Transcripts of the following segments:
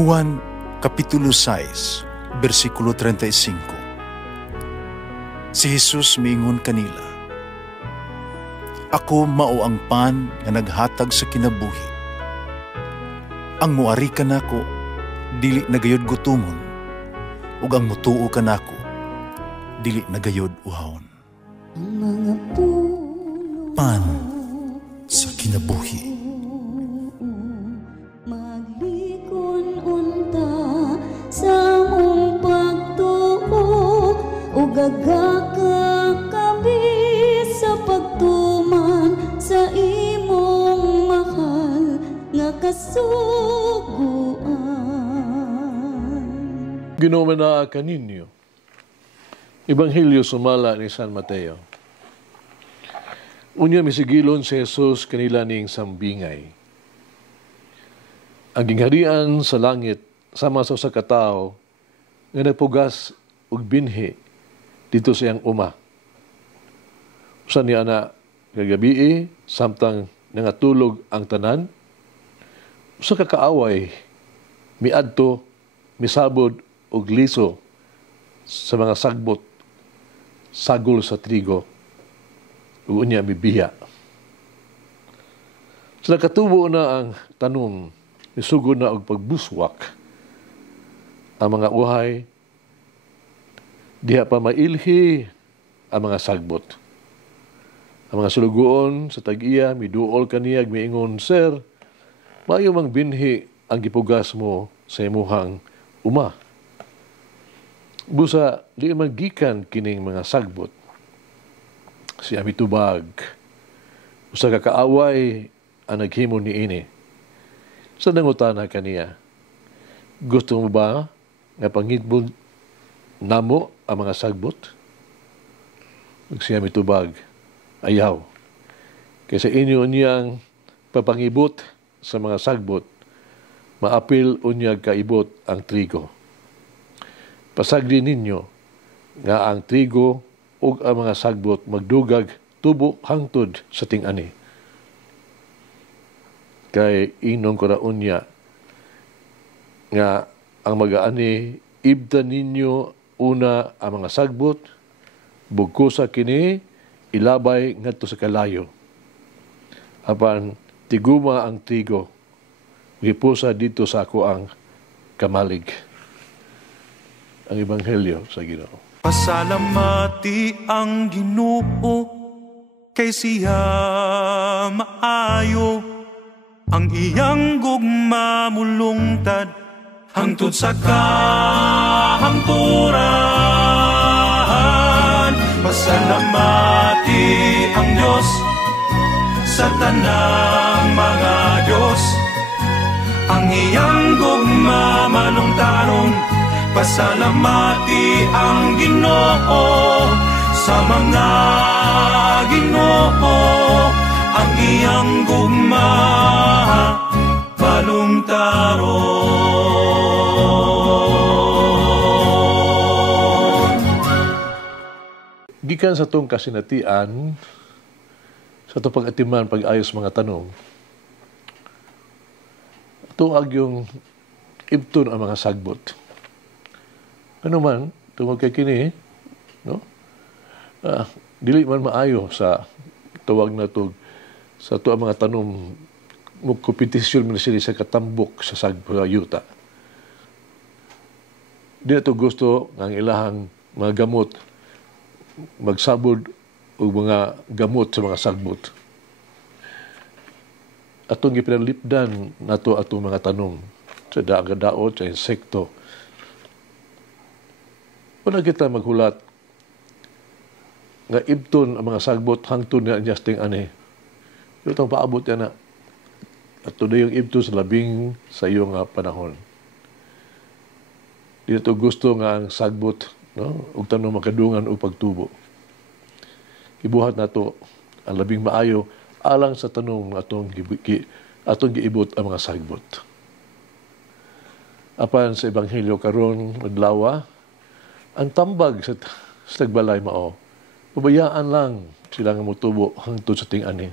Juan Kapitulo 6, versikulo 35. Si Jesus miingon kanila, "Ako mao ang pan nga naghatag sa kinabuhi. Ang muari kanako dili nagayod gutomon, ug ang mutuo kanako dili nagayod uhawon." Pan sa kinabuhi. Gagakakabi sa pagtuman sa imong mahal nga kasuguan. Ginomena kaninyo. Ebanghelyo sumala ni San Mateo. Unya misigilon si Jesus kanila ning sambingay. Ang gingharian sa langit sama sa usa ka tawo nga nagpugas og binhi dito sa iyang uma. Usa niya na kagabi samtang nangatulog ang tanan. Usa ka kaaway miadto, misabod og liso sa mga sagbot, sagol sa trigo, ug unya mibiya. Sa nakatubo na ang tanom, misugod na og pagbuswak ang mga uhay. Diha pa mailhi ang mga sagbot. Ang mga sulugoon sa tag-iya, miduol kaniyag, miingon, "Sir, maayo mang binhi ang gipugas mo sa imuhang uma." Busa, di magikan kining mga sagbot. Siya mitubag. Usa ka kaaway ang naghimo ni ini. Sa nangutana kaniya, "Gusto mo ba nga pangitbon namo ang mga sagbot?" Ug siya mitubag, "Ayaw. Kaysa inyo niyang papangibot sa mga sagbot, maapil unyag kaibot ang trigo. Pasagdi ninyo nga ang trigo ug ang mga sagbot magdugag tubo hangtod sa ting-ani. Kay inon ko ra unya nga ang mag-aani ibdan ninyo una ang mga sagbot, bugkusa kini, ilabay ngadto sa kalayo. Apan tiguma ang trigo, gipusa dito sa ako ang kamalig." Ang Ebanghelyo sa Ginoo. Pasalamati ang Ginoo, kay siya maayo, ang iyang gugma mulungtad hangtod sa kahangturan. Pasalamati ang Diyos sa tanang mga Diyos, ang iyang gugma malungtaron. Pasalamati ang Ginoo sa mga Ginoo, ang iyang gugma malungtaron. Gikan sa tong kasinatian, sa itong pag-atiman, pag-ayos mga tanong, ito yung ibton ang mga sagbot. Ano man, tungod kay kini, no? Dili man maayo sa tuwag na to, sa ito ang mga tanong, magkompetisyon mo na sila sa katambok sa yuta. Di na to gusto ng ilahang mga gamot, magsabod o mga gamot sa mga sagbot. Atong ipinalipdan na to atong mga tanong sa daot, sa insekto. Una kita maghulat nga ibton ang mga sagbot hangtod nga adjusting ani. Itong paabot yan na at na yung ibton sa labing sa iyong panahon. Dito gusto nga ang sagbot, no? Ug tanong makadungan o pagtubo. Ibuhat na to ang labing maayo alang sa tanong atong giibot ang mga sagbot. Apan sa Ebanghelyo karon adlaw, ang tambag sa tagbalay mao, pabayaan lang sila nga mutubo hangtod sa ting-ani.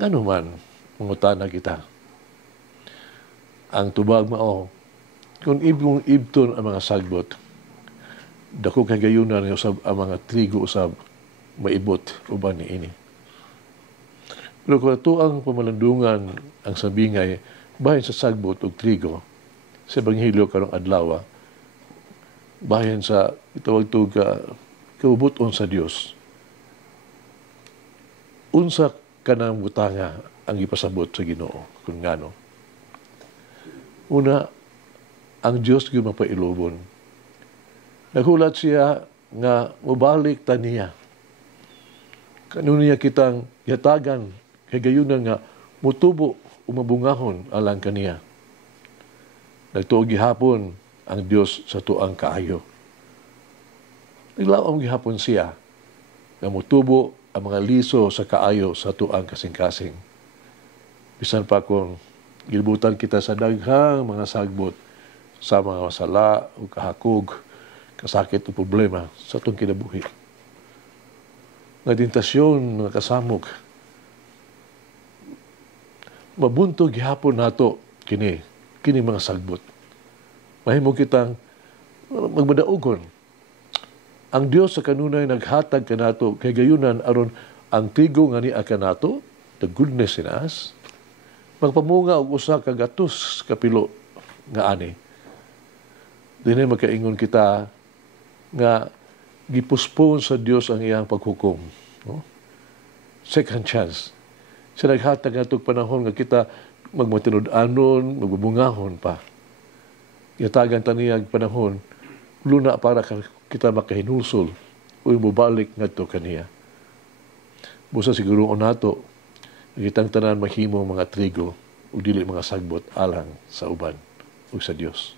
Ngano man, mangutana kita. Ang tubag mao, kung ibong ibton ang mga sagbot, dako kagayunan ni usab ang mga trigo usab maibot uban ni ini. Pero kung ito ang pamalandungan ang sabingay bahin sa sagbot o trigo sa Ebanghelyo karong adlaw, bahin sa itawag to kaubuton sa Dios. Unsa kanang butanga ang ipasabot sa Ginoo kung ngano. Una, ang Dios gyud mapailubon. Naghulat siya nga mubalik ta niya. Kanuniya kitang yatagan kay gayunan nga mutubo o mabungahon alang kaniya. Nagtuog gihapon ang Dios sa tuang kaayo. Naglaom gihapon siya nga mutubo ang mga liso sa kaayo sa tuang kasing-kasing. Bisan pa kung gilibutan kita sa daghang mga sagbot sa mga masala o kahakog, kasakit o problema sa itong kinabuhi. Nga tentasyon, mga kasamog, mabuntog gihapon nato kini mga sagbot. Mahimo kitang magmadaugon. Ang Dios sa kanunay naghatag kanato kay gayunan aron ang trigo nga niya kanato, the goodness in us, magpamunga og usa ka gatos kapilo nga ani. Dinay magkaingon kita nga gipuspon sa Dios ang iyang paghukom. No? Second chance. Siya naghatag natong panahon nga kita magmatinud-anon, magbubungahon pa. Yatagan taniyag panahon, luna para kita makahinusol o mubalik ngadto kaniya. Busa siguro nato, kitang tanan mahimo mga trigo o dili mga sagbot alang sa uban o sa Dios.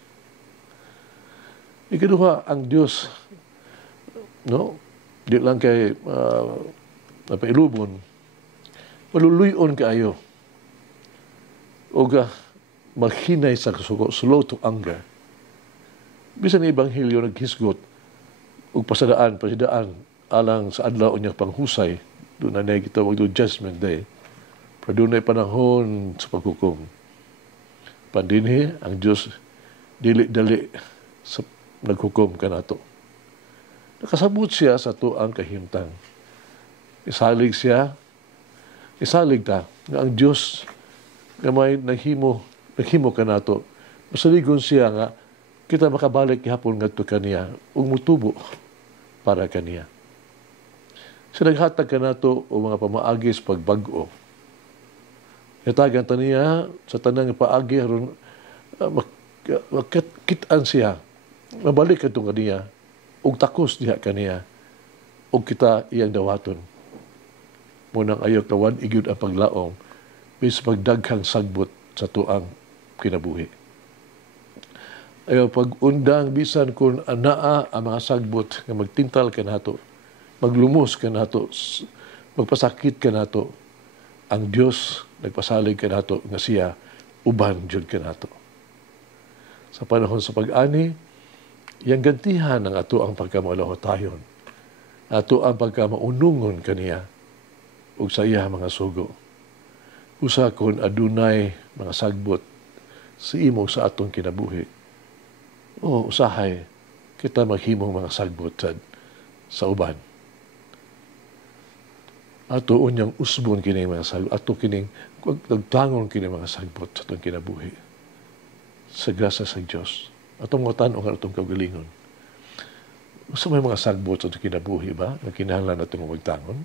Ikaduha, ang Dios, no? Di lang kay napailubon, maluluyon kaayo. O maghinay sa kasuko, slow to anger. Bisan ang Ebanghelyo naghisgot o pasidaan alang sa adlaw niya panghusay, doon na gitawag doon Judgment Day. Pero doon ay panahon sa paghukom. Pandinhi, ang Diyos dili-dali sa naghukom ka na to. Nakasabot siya sa tuang kahimtang. Isalig ta nga ang Diyos nga may naghimo ka na to. Masaligon siya nga kita makabalik gihapon ngadto kaniya ug mutubo para kaniya. Siya naghatag ka na to o mga pamaagis pagbag-o. Yatagan ta niya sa tanang paagi aron makitaan siya. Mabalik ka itong kaniya ug takos diha kaniya ug kita iyang dawaton. Munang ayaw kawan igyud ang paglaom bis pagdaghang sagbot sa tuang kinabuhi. Ayaw pag-undang bisan kung anaa ang mga sagbot nga magtintal ka nato, maglumos ka nato, magpasakit ka nato, ang Dios nagpasalig ka nato nga siya uban jud ka nato. Sa panahon sa pag-ani, iyang gantihan ang ato ang pagkamalahotayon, ato ang pagkamaunungon kaniya ug sa iya mga sugo. Usa kon adunay mga sagbot sa imo sa atong kinabuhi. O usahay kita maghimong mga sagbot sa uban. Ato unyang usbon kini mga sagbot, ato kining nagtangon kini mga sagbot sa atong kinabuhi. Sa grasa sa Dios. Atong matan o atong kaugalingon. Gusto may mga sagbot sa atong kinabuhi ba? Na kinahanglan atong magtangon?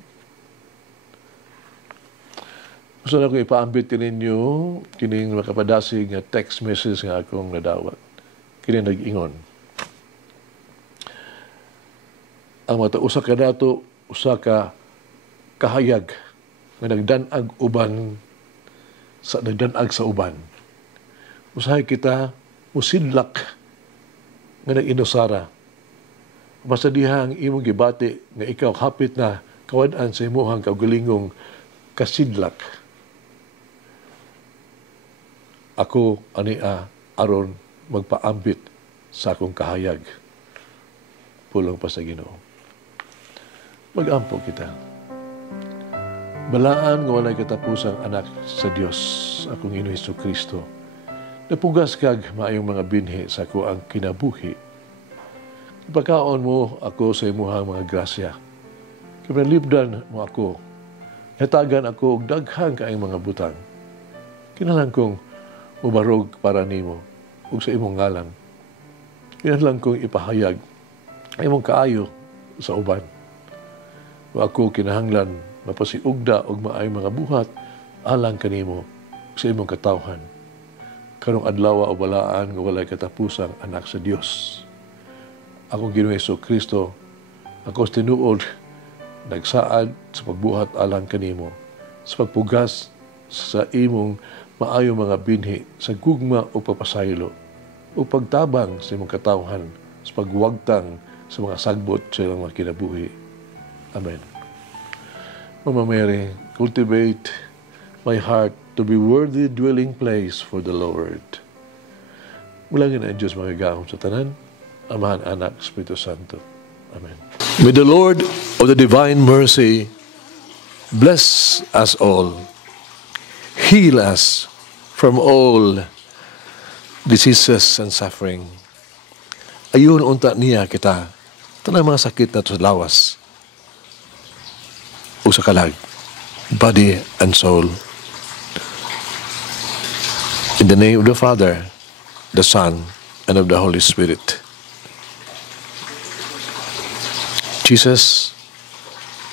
Gusto na ko ipaambit ninyo kining makapadasig nga text message nga akong nadawat. Kini nag-ingon. Ang mata usa ka nato, usa ka kahayag nga nagdanag sa uban. Usahay kita musidlak nga nag-inusara. Basta diha ang imong gibati nga ikaw hapit na kawad-an sa imuhang kaugalingong kasidlak. Ako aron magpaambit sa akong kahayag. Pulong pa sa Ginoo. Mag-ampo kita. Balaan nga walay katapusang anak sa Dios, akong Ginoo Hesukristo, Napugas kag maayong mga binhi sa ako ang kinabuhi. Ipakaon mo ako sa imuhang mga grasya. Kinalibdan mo ako. Natagan ako og daghang kaayong mga butang. Kinahanglan kong ubarog para nimo ug sa imong ngalan. Kinahanglan kong ipahayag ang imong kaayo sa uban. Wa ako kinahanglan mapasiugda og maayong mga buhat alang kanimo sa imong katawhan. Karong adlaw o balaan nga walay katapusang anak sa Dios. Akong Ginoong Jesucristo, ako tinuod nagsaad sa pagbuhat alang kanimo, sa pagpugas sa imong maayong mga binhi sa gugma o papasaylo, o pagtabang sa imong katawhan sa pagwagtang sa mga sagbot sa ilang mga kinabuhi. Amen. Mama Mary, cultivate my heart to be worthy dwelling place for the Lord. Mulangin ang Diyos magagahom sa tanan, Amahan, Anak, Espiritu Santo. Amen. May the Lord of the divine mercy bless us all, heal us from all diseases and suffering. Ayun unta niya kita, tanang mga sakit na sa lawas o sa kalag, body and soul. In the name of the Father, the Son, and of the Holy Spirit. Jesus,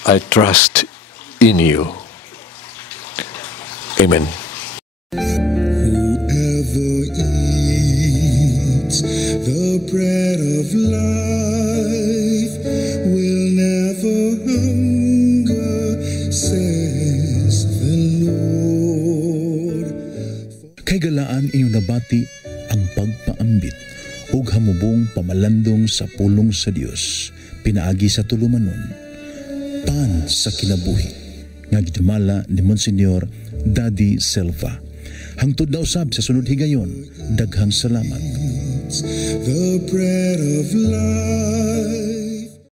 I trust in you. Amen. Whoever eats the bread of life will never hunger, says the Lord. Kay galaan inyong nabati ang pagpaambit ug hamubong pamalandong sa pulong sa Dios pinaagi sa tulumanon, pan sa kinabuhi nga gidumala ni Monsignor Daddy Silva. Hangtod na usab sa sunod higayon, daghang salamat. The bread of life